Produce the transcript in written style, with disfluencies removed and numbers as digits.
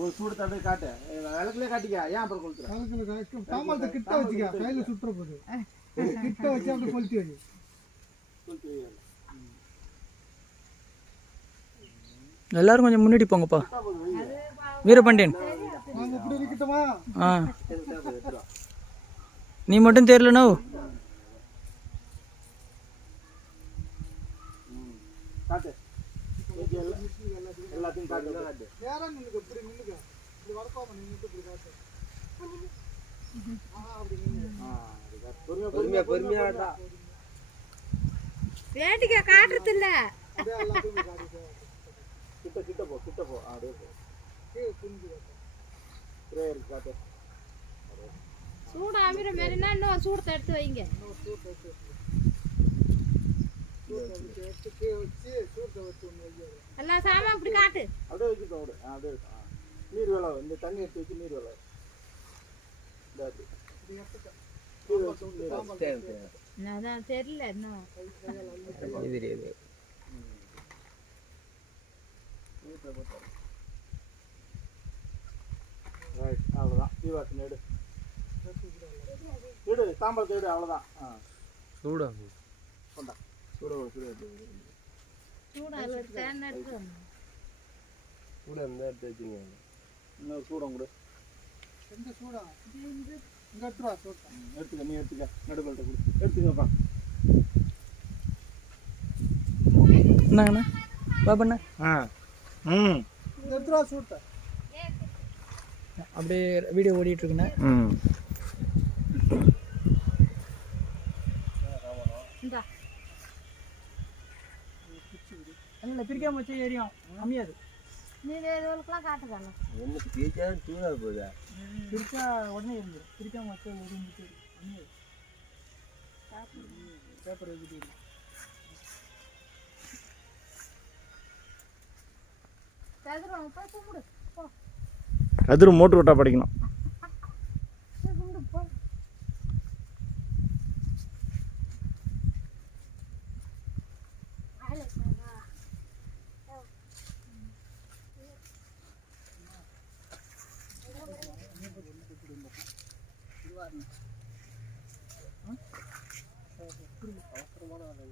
ஒரு சூடு தட்டு காட்டு விளக்குலயே காட்டிக்க ஏன் அப்புறம் கொளுத்துற தாமரை கிட்ட வச்சுக்க கையில சுற்றுற போது கிட்ட வச்சு அப்படி கொளுத்தி வை எல்லாரும் கொஞ்சம் முன்னாடி போங்கப்பா வீரபாண்டியன் நீ மட்டும் தெரியலனோ எல்லாத்தையும் காட்டு வேடிக்கை காட்டுறது இல்ல கிட்ட போ அப்படியே காட்டு சூடு அமிர மாதிரினா இன்னும் சூடத்தை எடுத்து வைங்க எல்லா சாமான் இப்படி காட்டு அப்படியே வச்சுக்கோ அப்படியே நீர் வேலை இந்த தண்ணி எடுத்து வச்சு நீர் வேலை அதான் தெரியல இன்னும் அவ்வளோதான் தீவாசனை எடு எடு சாம்பார் எடு அவ்வளோதான் சூடா கொண்டா சூட சூடா தேன் எடுத்து சூட இருந்தால் எடுத்து வச்சுங்க இன்னொரு சூடம் கொடு எந்த சூடா இங்க எடுத்துக்க நீ எடுத்துக்க நடுக்கல்கிட்ட கொடு எடுத்துக்கப்பா என்னங்கண்ணா பாபண்ணா எடுத்துருவா சூட்டை அப்படியே வீடியோ ஓடிட்டு இருக்குண்ணே இல்லை பிரிக்காம வச்சு ஏரியும் கம்மியாது நீ வேறுக்கெல்லாம் காட்டுதாங்க ஒன்று பிரிச்சா சூடாக போகுதா பிரிச்சா உடனே இருந்துடும் பிரிக்காம வச்சு ஒரு நிமிஷம் கம்மியாது பேப்பர் எழுதிட்டு கதிர் மோட்டர் விட்டா படிக்கணும் அவசரமான